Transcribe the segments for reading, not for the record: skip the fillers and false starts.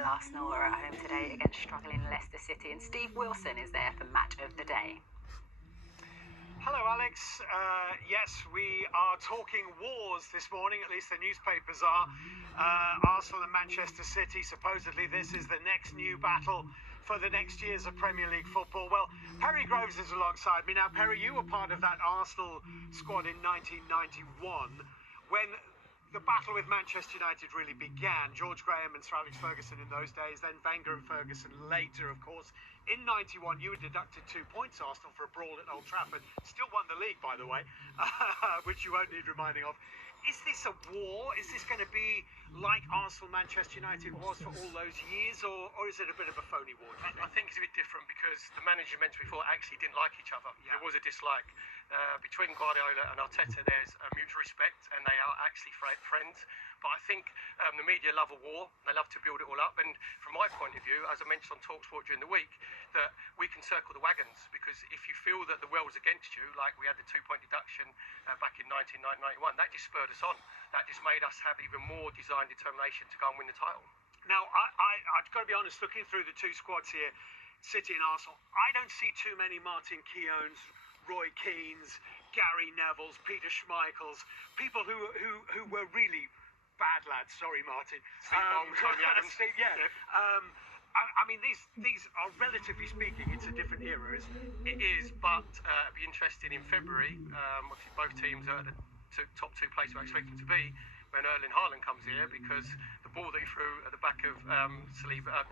Well, Arsenal are at home today against struggling Leicester City, and Steve Wilson is there for match of the day. Hello, Alex. Yes, we are talking wars this morning, at least the newspapers are. Arsenal and Manchester City, supposedly this is the next new battle for the next years of Premier League football. Well, Perry Groves is alongside me. Now, Perry, you were part of that Arsenal squad in 1991 when the battle with Manchester United really began. George Graham and Sir Alex Ferguson in those days, then Wenger and Ferguson later, of course. In 91, you were deducted 2 points, Arsenal, for a brawl at Old Trafford. Still won the league, by the way, which you won't need reminding of. Is this a war? Is this going to be like Arsenal-Manchester United was for all those years, or is it a bit of a phony war? I think it's a bit different because the manager mentioned before actually didn't like each other. Yeah. There was a dislike. Between Guardiola and Arteta, there's a mutual respect, and they are actually friends. But I think the media love a war. They love to build it all up. And from my point of view, as I mentioned on TalkSport during the week, that we can circle the wagons, because if you feel that the world's against you, like we had the 2-point deduction back in 1991, that just spurred us on. That just made us have even more desire and determination to go and win the title. Now, I've got to be honest, looking through the two squads here, City and Arsenal, I don't see too many Martin Keowns, Roy Keanes, Gary Nevilles, Peter Schmeichels, people who were really bad lads. Sorry, Martin. Tony Adams. Steve, yeah. I mean, these are, relatively speaking, it's a different era, isn't it? It is, but it'll be interesting in February. Obviously, both teams are at the top two places we're expecting to be when Erling Haaland comes here, because the ball that he threw at the back of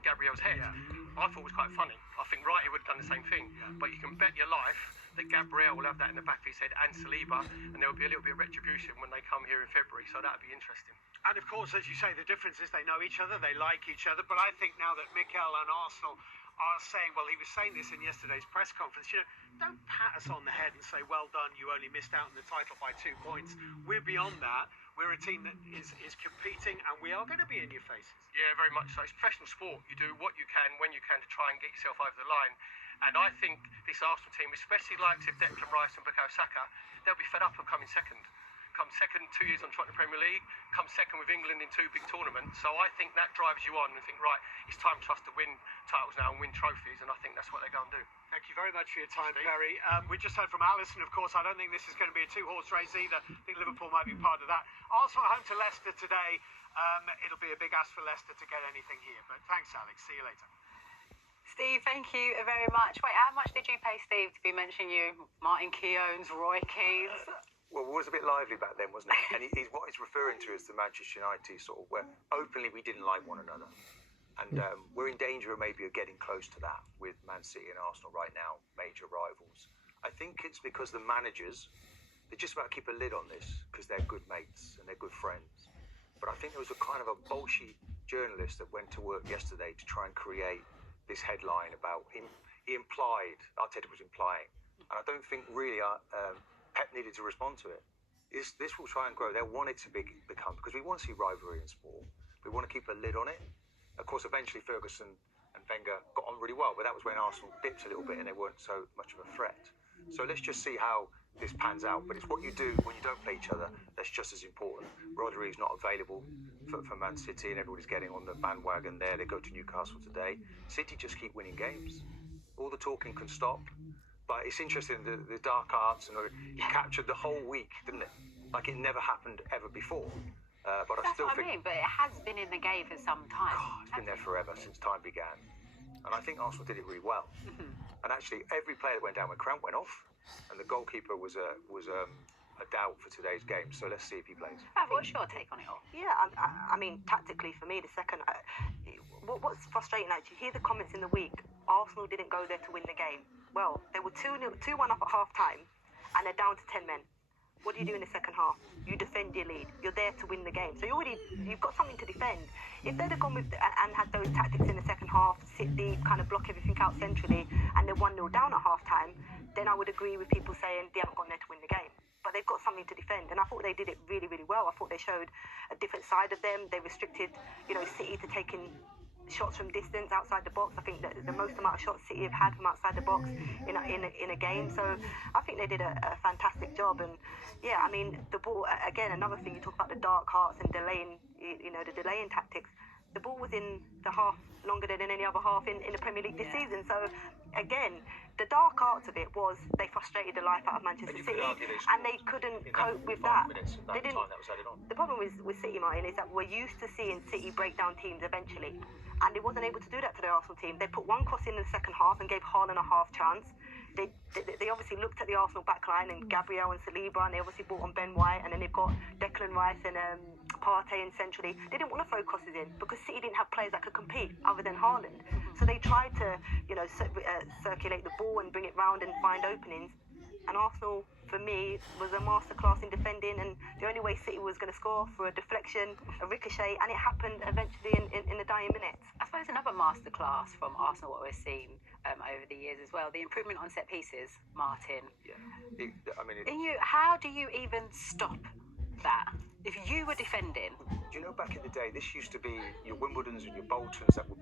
Gabriel's head, I thought was quite funny. I think Wrighty would have done the same thing, but you can bet your life that Gabriel will have that in the back of his head, and Saliba, and there will be a little bit of retribution when they come here in February, so that'll be interesting. And of course, as you say, the difference is they know each other, they like each other, but I think now that Mikel and Arsenal are saying, well, he was saying this in yesterday's press conference, don't pat us on the head and say, well done, you only missed out on the title by 2 points. We're beyond that. We're a team that is competing, and we are going to be in your faces. Yeah, very much so. It's professional sport. You do what you can, when you can, to try and get yourself over the line. And I think this Arsenal team, especially like Declan Rice and Bukayo Saka, they'll be fed up of coming second. Come second 2 years on track in the Premier League, come second with England in 2 big tournaments. So I think that drives you on and think, right, it's time for us to win titles now and win trophies, and I think that's what they're going to do. Thank you very much for your time, Perry. We just heard from Alisson, of course. I don't think this is going to be a 2-horse race either. I think Liverpool might be part of that. Arsenal home to Leicester today. It'll be a big ask for Leicester to get anything here. But thanks, Alex. See you later. Steve, thank you very much. Wait, how much did you pay Steve to be mentioning you? Martin Keowns, Roy Keanes? Well, it was a bit lively back then, wasn't it? And what he's referring to is the Manchester United sort of where openly we didn't like one another. And we're in danger of maybe getting close to that with Man City and Arsenal right now, major rivals. I think it's because the managers, they're just about to keep a lid on this because they're good mates and they're good friends. But I think there was a kind of a bolshy journalist that went to work yesterday to try and create this headline about him. He implied, Arteta was implying, and I don't think really Pep needed to respond to it. This will try and grow. They want it to become, because we want to see rivalry in sport. We want to keep a lid on it. Of course, eventually Ferguson and Wenger got on really well, but that was when Arsenal dipped a little bit and they weren't so much of a threat. So let's just see how this pans out. But it's what you do when you don't play each other that's just as important. Rodri's not available for Man City, and everybody's getting on the bandwagon there. They go to Newcastle today. City just keep winning games. All the talking can stop. But it's interesting, the dark arts, and it captured the whole week, didn't it? Like it never happened ever before. But That's I still what think... I mean, but it has been in the game for some time. God, it's been there forever, since time began. And I think Arsenal did it really well. And actually, every player that went down when Cramp went off, and the goalkeeper was a doubt for today's game. So let's see if he plays. What's your take on it all? Yeah, I mean, tactically for me, the second... what's frustrating, you hear the comments in the week, Arsenal didn't go there to win the game. Well, they were 2-1 up at half-time, and they're down to 10 men. What do you do in the second half? You defend your lead. You're there to win the game. So you've got something to defend. If they'd have gone with and had those tactics in the second half, sit deep, kind of block everything out centrally, and they're 1-0 down at half-time, then I would agree with people saying they haven't gone there to win the game. But they've got something to defend, and I thought they did it really, really well. I thought they showed a different side of them. They restricted, City to taking shots from distance outside the box. I think that the most amount of shots City have had from outside the box in a game. So I think they did a fantastic job. And yeah, I mean, the ball, again, another thing, you talk about the dark hearts and delaying, the delaying tactics. the ball was in the half longer than in any other half in the Premier League this season. So, again, the dark arts of it was they frustrated the life out of Manchester City, and they couldn't cope with that. They didn't. The problem with City, Martin, is that we're used to seeing City break down teams eventually, and they wasn't able to do that to the Arsenal team. They put one cross in the second half and gave Haaland a half chance. They obviously looked at the Arsenal backline and Gabriel and Saliba, and they obviously brought on Ben White, and then they've got Declan Rice and Partey in centrally. They didn't want to throw crosses in because City didn't have players that could compete other than Haaland. So they tried to, circulate the ball and bring it round and find openings. And Arsenal, for me, was a masterclass in defending, and the only way City was going to score for a deflection, a ricochet, and it happened eventually in the dying minutes. I suppose another masterclass from Arsenal, what we're seeing over the years as well, the improvement on set pieces, Martin. Yeah. How do you even stop that? If you were defending. Do you know back in the day, this used to be your Wimbledons and your Boltons that would